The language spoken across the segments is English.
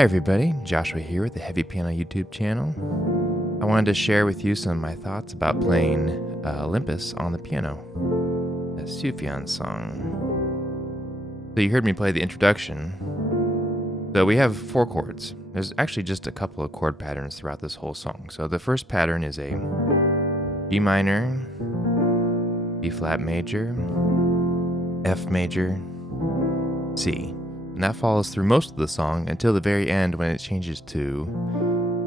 Hi everybody, Joshua here with the Heavypiano YouTube channel. I wanted to share with you some of my thoughts about playing Olympus on the piano, a Sufjan song. So you heard me play the introduction. So we have 4 chords. There's actually just a couple of chord patterns throughout this whole song. So the first pattern is a G minor, B flat major, F major, C. And that follows through most of the song until the very end when it changes to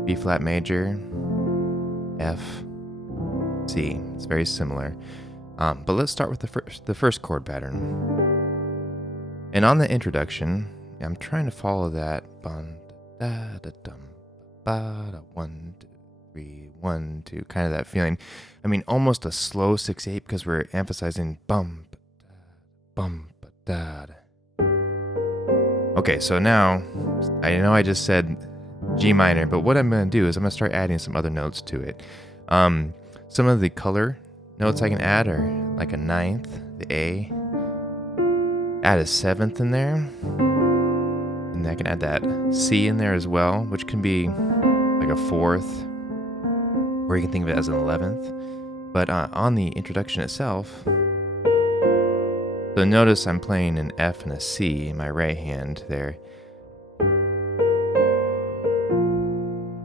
B flat major, F, C. It's very similar. But let's start with the first chord pattern. And on the introduction, I'm trying to follow that 1, 2, 3, 1, 2, kind of that feeling. I mean, almost a slow 6/8 because we're emphasizing bum, bum, da. Okay, so now, I know I just said G minor, but what I'm going to do is I'm going to start adding some other notes to it. Some of the color notes I can add are like a 9th, the A, add a 7th in there, and I can add that C in there as well, which can be like a 4th, or you can think of it as an 11th. But on the introduction itself, so notice I'm playing an F and a C in my right hand there.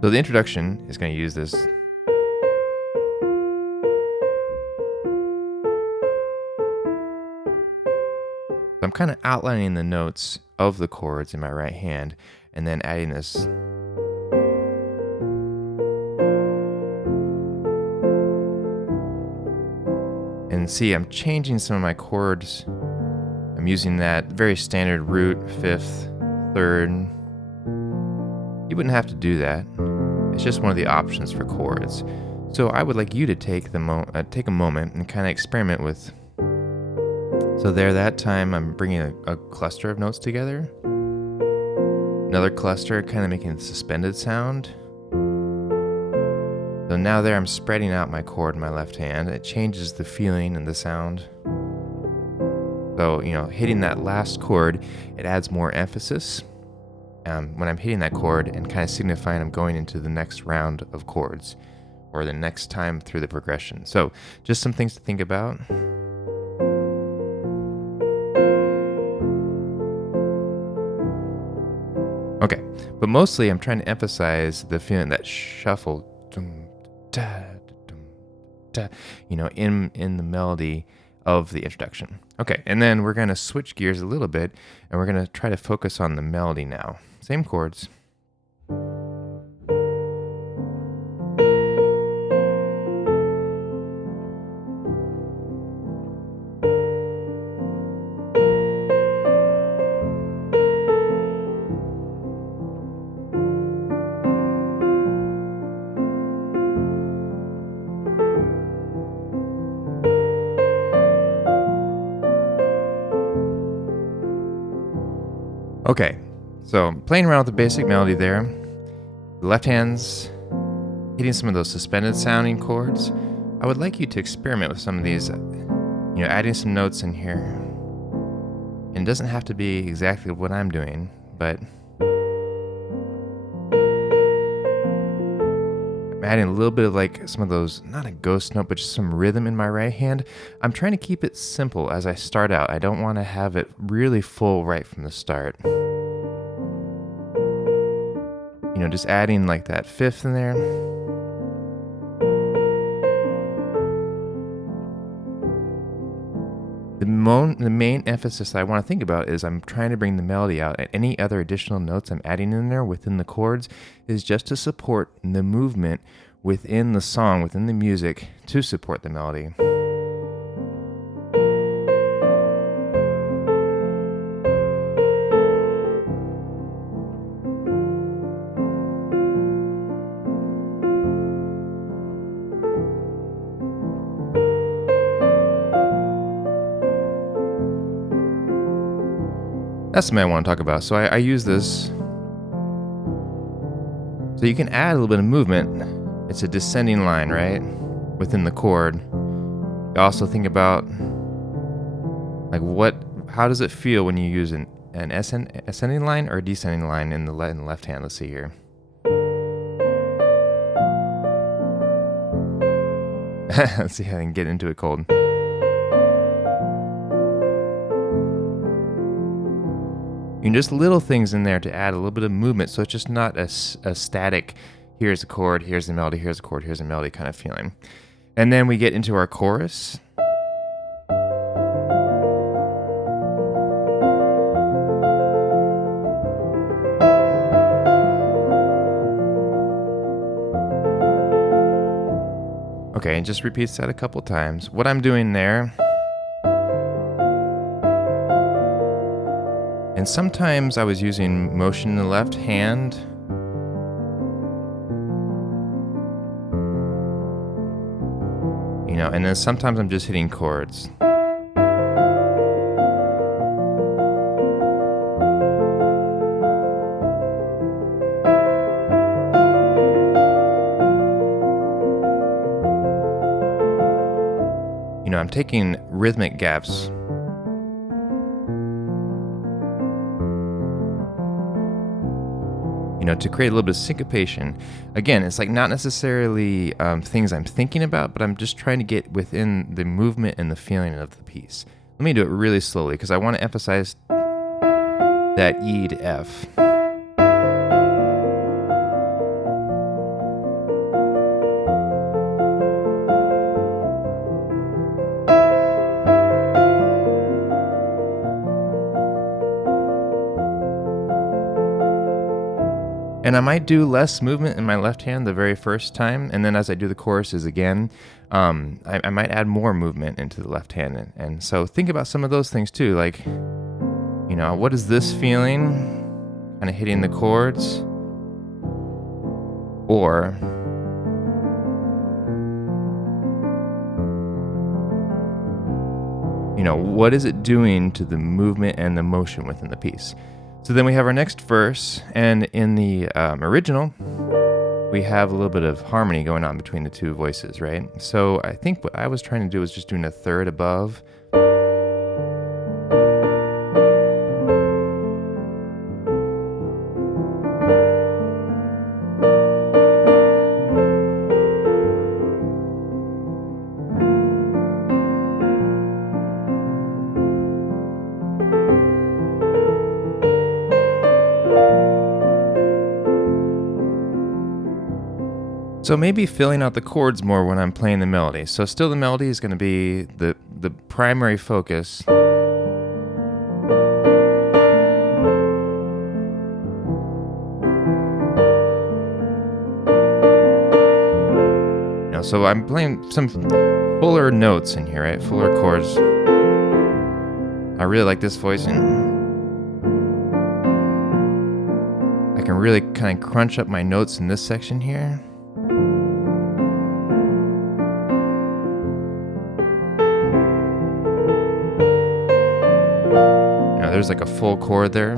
So the introduction is going to use this. So I'm kind of outlining the notes of the chords in my right hand and then adding this. And see, I'm changing some of my chords. I'm using that very standard root, 5th, 3rd. You wouldn't have to do that. It's just one of the options for chords. So I would like you to take a moment and kind of experiment with. So there, that time I'm bringing a cluster of notes together. Another cluster, kind of making a suspended sound. So now there I'm spreading out my chord in my left hand. It changes the feeling and the sound. So, hitting that last chord, it adds more emphasis when I'm hitting that chord and kind of signifying I'm going into the next round of chords or the next time through the progression. So just some things to think about. Okay, but mostly I'm trying to emphasize the feeling, that shuffle, in the melody of the introduction. Okay, and then we're going to switch gears a little bit, and we're going to try to focus on the melody now. Same chords. Okay, so playing around with the basic melody there. The left hand's hitting some of those suspended sounding chords. I would like you to experiment with some of these, adding some notes in here. And it doesn't have to be exactly what I'm doing, but I'm adding a little bit of like some of those, not a ghost note, but just some rhythm in my right hand. I'm trying to keep it simple as I start out. I don't want to have it really full right from the start. Just adding like that 5th in there. The main emphasis I want to think about is I'm trying to bring the melody out, and any other additional notes I'm adding in there within the chords is just to support the movement within the song, within the music, to support the melody. That's something I want to talk about. So I use this. So you can add a little bit of movement. It's a descending line, right? Within the chord. You also think about like how does it feel when you use an an ascending line or a descending line in the left hand. Let's see here. Let's see how I can get into it cold. And just little things in there to add a little bit of movement, so it's just not a static, here's a chord, here's the melody, here's a chord, here's a melody kind of feeling. And then we get into our chorus. Okay, and just repeats that a couple times. What I'm doing there, and sometimes I was using motion in the left hand. You know, and then sometimes I'm just hitting chords. You know, I'm taking rhythmic gaps. You know, to create a little bit of syncopation. Again, it's like not necessarily things I'm thinking about, but I'm just trying to get within the movement and the feeling of the piece. Let me do it really slowly because I want to emphasize that E to F. And I might do less movement in my left hand the very first time, and then as I do the choruses again, I might add more movement into the left hand. And so think about some of those things too, like, you know, what is this feeling? Kind of hitting the chords. Or, you know, what is it doing to the movement and the motion within the piece? So then we have our next verse, and in the original, we have a little bit of harmony going on between the two voices, right? So I think what I was trying to do was just doing a third above. So maybe filling out the chords more when I'm playing the melody. So still the melody is going to be the primary focus. You know, so I'm playing some fuller notes in here, right? Fuller chords. I really like this voicing. I can really kind of crunch up my notes in this section here. There's like a full chord there.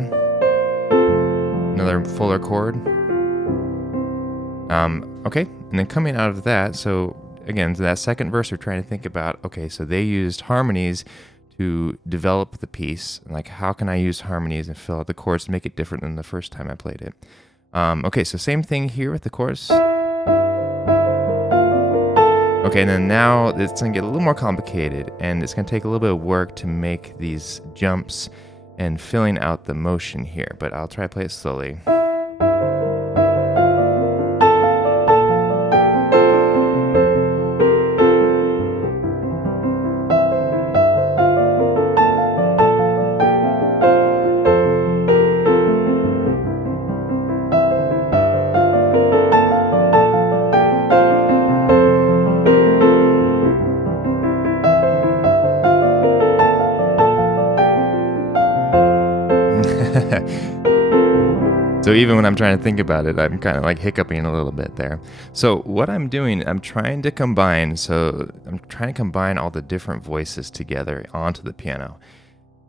Another fuller chord. Okay, and then coming out of that, so again, that second verse we're trying to think about, okay, so they used harmonies to develop the piece. Like, how can I use harmonies and fill out the chords to make it different than the first time I played it? Okay, so same thing here with the chorus. Okay, and then now it's gonna get a little more complicated, and it's gonna take a little bit of work to make these jumps and filling out the motion here, but I'll try to play it slowly. So even when I'm trying to think about it, I'm kind of like hiccuping a little bit there. So what I'm doing, I'm trying to combine all the different voices together onto the piano.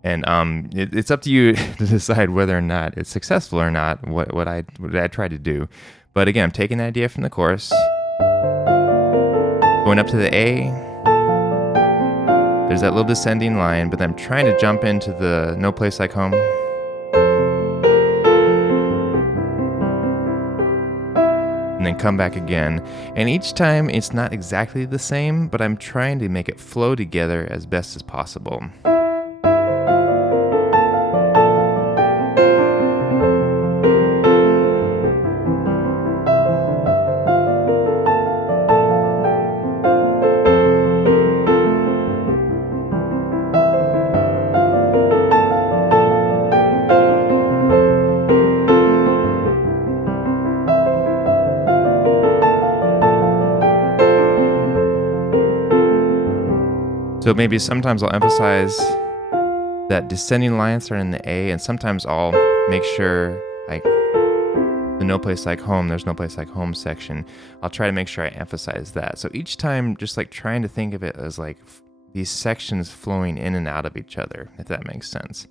And it's up to you to decide whether or not it's successful or not, what I try to do. But again, I'm taking the idea from the chorus, going up to the A. There's that little descending line, but I'm trying to jump into the No Place Like Home. and then come back again. And each time it's not exactly the same, but I'm trying to make it flow together as best as possible. So maybe sometimes I'll emphasize that descending line starting in the A, and sometimes I'll make sure, like, the No Place Like Home, There's No Place Like Home section, I'll try to make sure I emphasize that. So each time, just like trying to think of it as like these sections flowing in and out of each other, if that makes sense.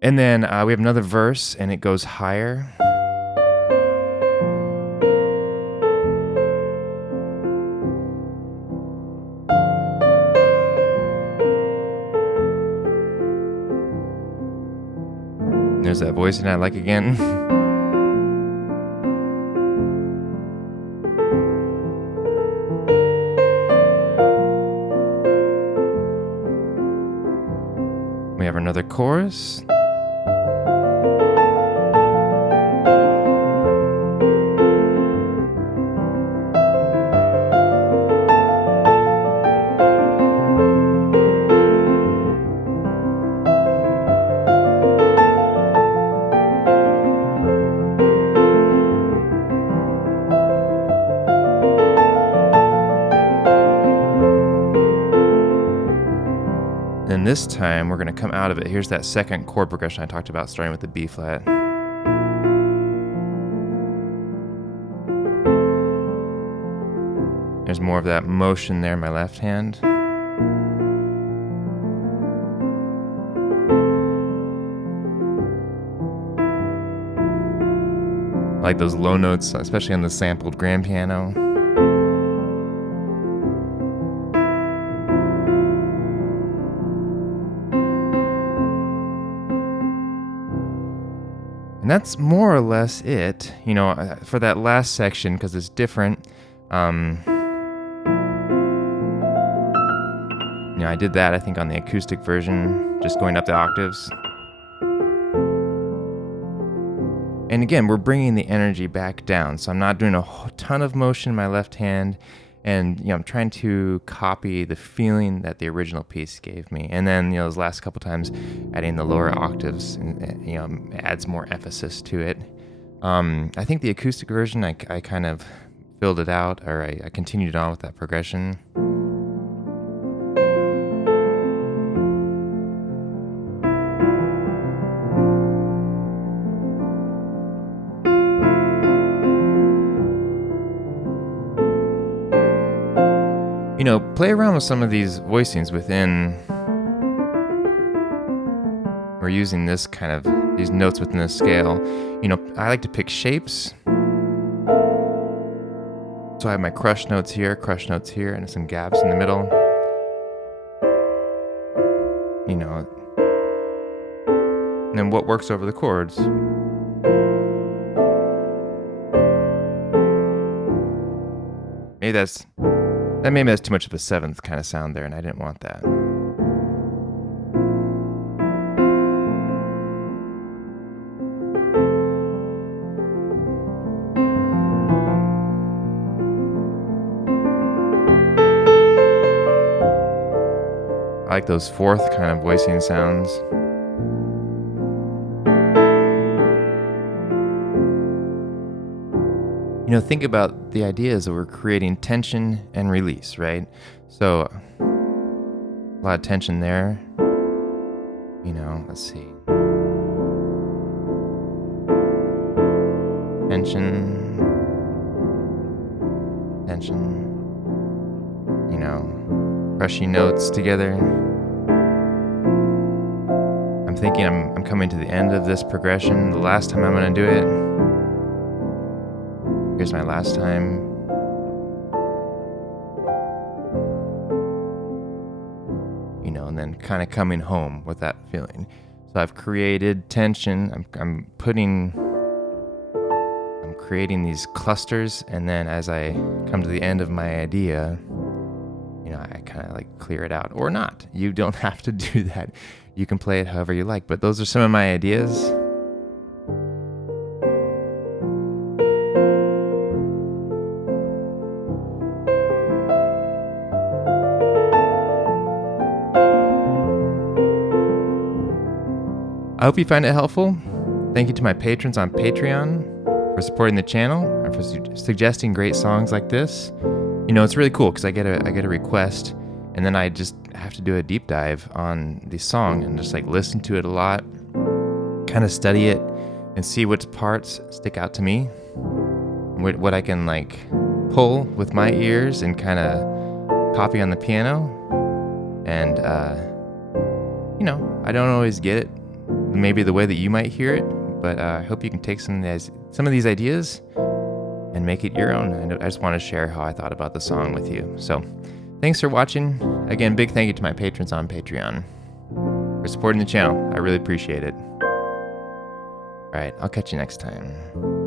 And then we have another verse, and it goes higher. There's that voice and I like again. We have another chorus. And this time we're going to come out of it. Here's that second chord progression I talked about, starting with the B flat. There's more of that motion there in my left hand. I like those low notes, especially on the sampled grand piano. And that's more or less it, you know, for that last section, because it's different. You know, I did that, I think, on the acoustic version, just going up the octaves. And again, we're bringing the energy back down, so I'm not doing a ton of motion in my left hand, and, you know, I'm trying to copy the feeling that the original piece gave me. And then, you know, those last couple times, adding the lower octaves, and, you know, adds more emphasis to it. I think the acoustic version, I kind of filled it out, or I continued on with that progression. You know, play around with some of these voicings within. We're using this kind of, these notes within the scale. You know, I like to pick shapes. So I have my crush notes here, and some gaps in the middle. You know, and then what works over the chords. Maybe that's too much of a seventh kind of sound there, and I didn't want that. I like those fourth kind of voicing sounds. You know, think about the ideas that we're creating tension and release, right? So, a lot of tension there. You know, let's see. Tension. You know, crushy notes together. I'm thinking I'm coming to the end of this progression. The last time I'm going to do it. Here's my last time. You know, and then kind of coming home with that feeling. So I've created tension. I'm creating these clusters, and then as I come to the end of my idea, I kind of like clear it out, or not. You don't have to do that. You can play it however you like, but those are some of my ideas. I hope you find it helpful. Thank you to my patrons on Patreon for supporting the channel and for suggesting great songs like this. It's really cool because I get a request, and then I just have to do a deep dive on the song and just like listen to it a lot, kind of study it and see which parts stick out to me, what I can like pull with my ears and kind of copy on the piano. And I don't always get it maybe the way that you might hear it, but I hope you can take some of these ideas and make it your own. I just want to share how I thought about the song with you. So thanks for watching. Again, big thank you to my patrons on Patreon for supporting the channel. I really appreciate it. All right, I'll catch you next time.